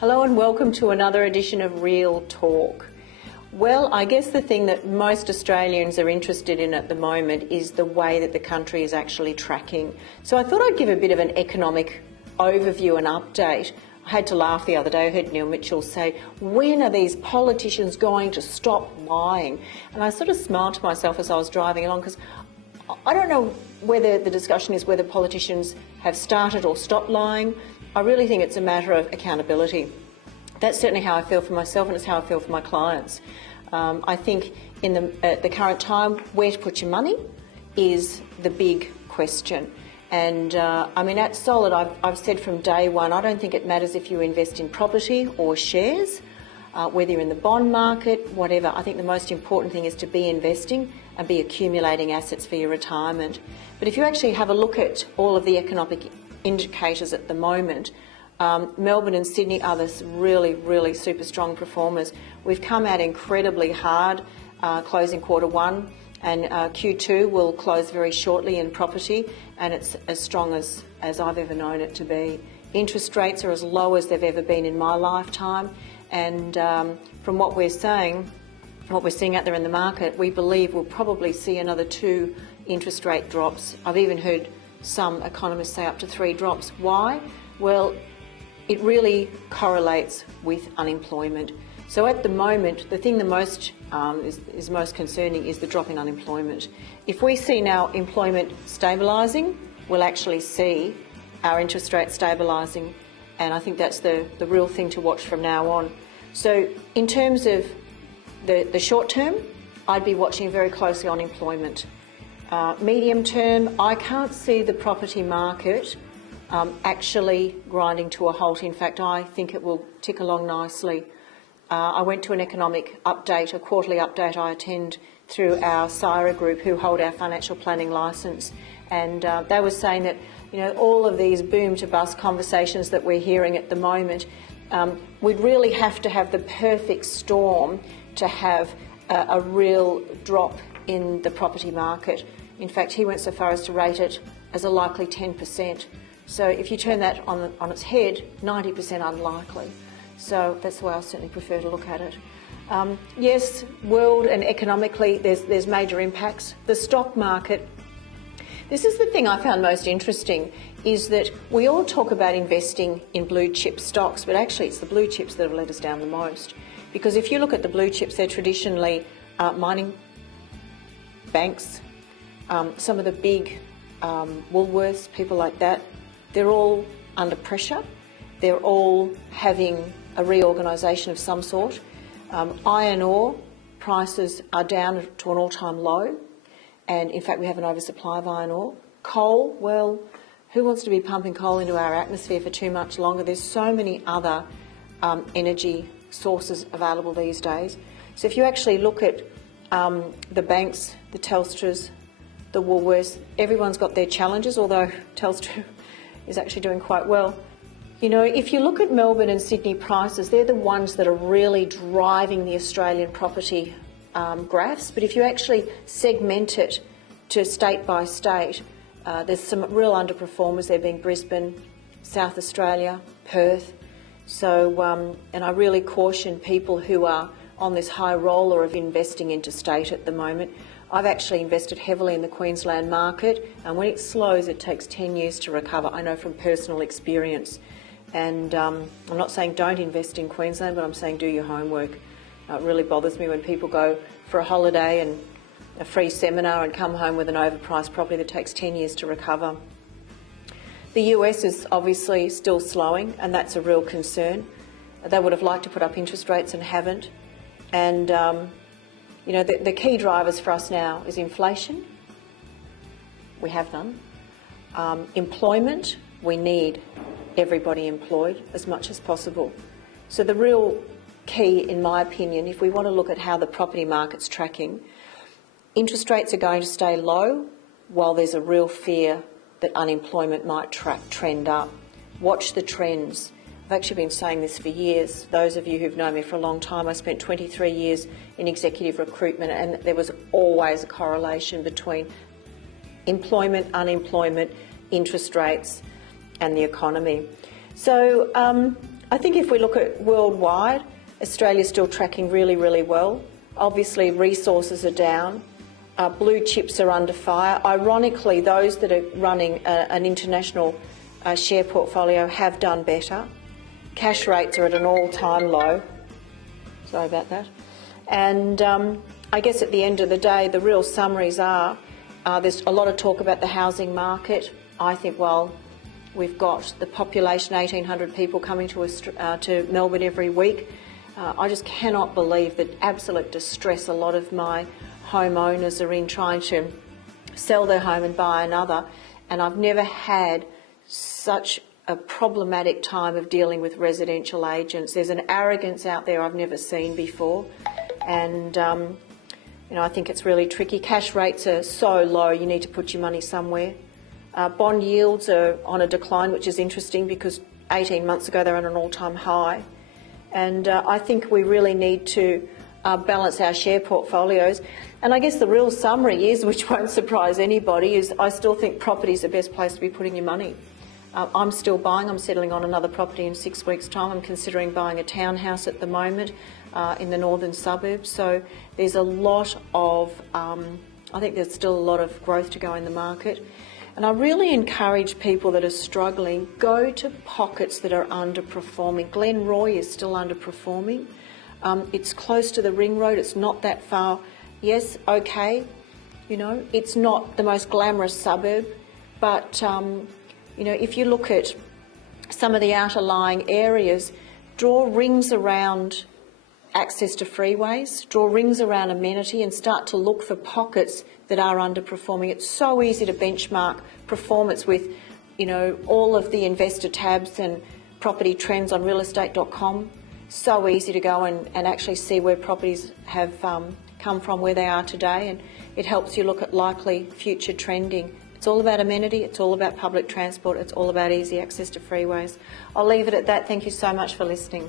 Hello and welcome to another edition of Real Talk. Well, I guess the thing that most Australians are interested in at the moment is the way that the country is actually tracking. So I thought I'd give a bit of an economic overview and update. I had to laugh the other day. I heard Neil Mitchell say, when are these politicians going to stop lying? And I sort of smiled to myself as I was driving along, because I don't know whether the discussion is whether politicians have started or stopped lying. I really think it's a matter of accountability. That's certainly how I feel for myself, and it's how I feel for my clients. I think at the current time, where to put your money is the big question. And I mean, at Solid, I've said from day one, I don't think it matters if you invest in property or shares, whether you're in the bond market, whatever. I think the most important thing is to be investing and be accumulating assets for your retirement. But if you actually have a look at all of the economic indicators at the moment, Melbourne and Sydney are the really super strong performers. We've come out incredibly hard closing Q1, and Q2 will close very shortly in property, and it's as strong as I've ever known it to be. Interest rates are as low as they've ever been in my lifetime, and from what we're seeing out there in the market, we believe we'll probably see another 2 interest rate drops. I've even heard some economists say up to 3 drops. Why? Well, it really correlates with unemployment. So at the moment, the thing that is most concerning is the drop in unemployment. If we see now employment stabilising, we'll actually see our interest rate stabilising, and I think that's the real thing to watch from now on. So in terms of the short term, I'd be watching very closely on employment. Medium term, I can't see the property market actually grinding to a halt. In fact, I think it will tick along nicely. I went to an economic update, a quarterly update I attend through our SIRA group, who hold our financial planning licence, and they were saying that, you know, all of these boom to bust conversations that we're hearing at the moment, we'd really have to have the perfect storm to have a real drop in the property market. In fact, he went so far as to rate it as a likely 10%. So if you turn that on its head, 90% unlikely. So that's the way I certainly prefer to look at it. Yes, world and economically, there's major impacts. The stock market, this is the thing I found most interesting, is that we all talk about investing in blue chip stocks, but actually it's the blue chips that have let us down the most. Because if you look at the blue chips, they're traditionally mining, banks, some of the big Woolworths, people like that. They're all under pressure. They're all having a reorganisation of some sort. Iron ore prices are down to an all-time low, and in fact we have an oversupply of iron ore. Coal, well, who wants to be pumping coal into our atmosphere for too much longer? There's so many other energy sources available these days. So if you actually look at the banks, the Telstras, the Woolworths, everyone's got their challenges, although Telstra is actually doing quite well. You know, if you look at Melbourne and Sydney prices, they're the ones that are really driving the Australian property graphs. But if you actually segment it to state by state, there's some real underperformers there, being Brisbane, South Australia, Perth. So, and I really caution people who are on this high roller of investing interstate at the moment. I've actually invested heavily in the Queensland market, and when it slows, it takes 10 years to recover. I know from personal experience. And I'm not saying don't invest in Queensland, but I'm saying do your homework. It really bothers me when people go for a holiday and a free seminar and come home with an overpriced property that takes 10 years to recover. The US is obviously still slowing, and that's a real concern. They would have liked to put up interest rates and haven't. And you know, the key drivers for us now is inflation. We have none. Employment, we need everybody employed as much as possible. So the real key, in my opinion, if we want to look at how the property market's tracking, interest rates are going to stay low while there's a real fear that unemployment might trend up. Watch the trends. I've actually been saying this for years. Those of you who've known me for a long time, I spent 23 years in executive recruitment, and there was always a correlation between employment, unemployment, interest rates and the economy. So I think if we look at worldwide, Australia's still tracking really, really well. Obviously, resources are down. Blue chips are under fire. Ironically, those that are running an international share portfolio have done better. Cash rates are at an all-time low. Sorry about that. And I guess at the end of the day, the real summaries are, there's a lot of talk about the housing market. I think, well, we've got the population, 1,800 people coming to Melbourne every week. I just cannot believe the absolute distress a lot of my homeowners are in trying to sell their home and buy another. And I've never had such a problematic time of dealing with residential agents. There's an arrogance out there I've never seen before. And, I think it's really tricky. Cash rates are so low, you need to put your money somewhere. Bond yields are on a decline, which is interesting because 18 months ago they were at an all-time high. And I think we really need to balance our share portfolios. And I guess the real summary is, which won't surprise anybody, is I still think property is the best place to be putting your money. I'm still buying. I'm settling on another property in 6 weeks' time. I'm considering buying a townhouse at the moment in the northern suburbs. So there's a lot of, I think there's still a lot of growth to go in the market. And I really encourage people that are struggling, go to pockets that are underperforming. Glenroy is still underperforming. It's close to the ring road. It's not that far. Yes, okay, it's not the most glamorous suburb, but, if you look at some of the outer lying areas, draw rings around access to freeways, draw rings around amenity and start to look for pockets that are underperforming. It's so easy to benchmark performance with, all of the investor tabs and property trends on realestate.com. So easy to go and actually see where properties have come from, where they are today, and it helps you look at likely future trending. It's all about amenity, it's all about public transport, it's all about easy access to freeways. I'll leave it at that. Thank you so much for listening.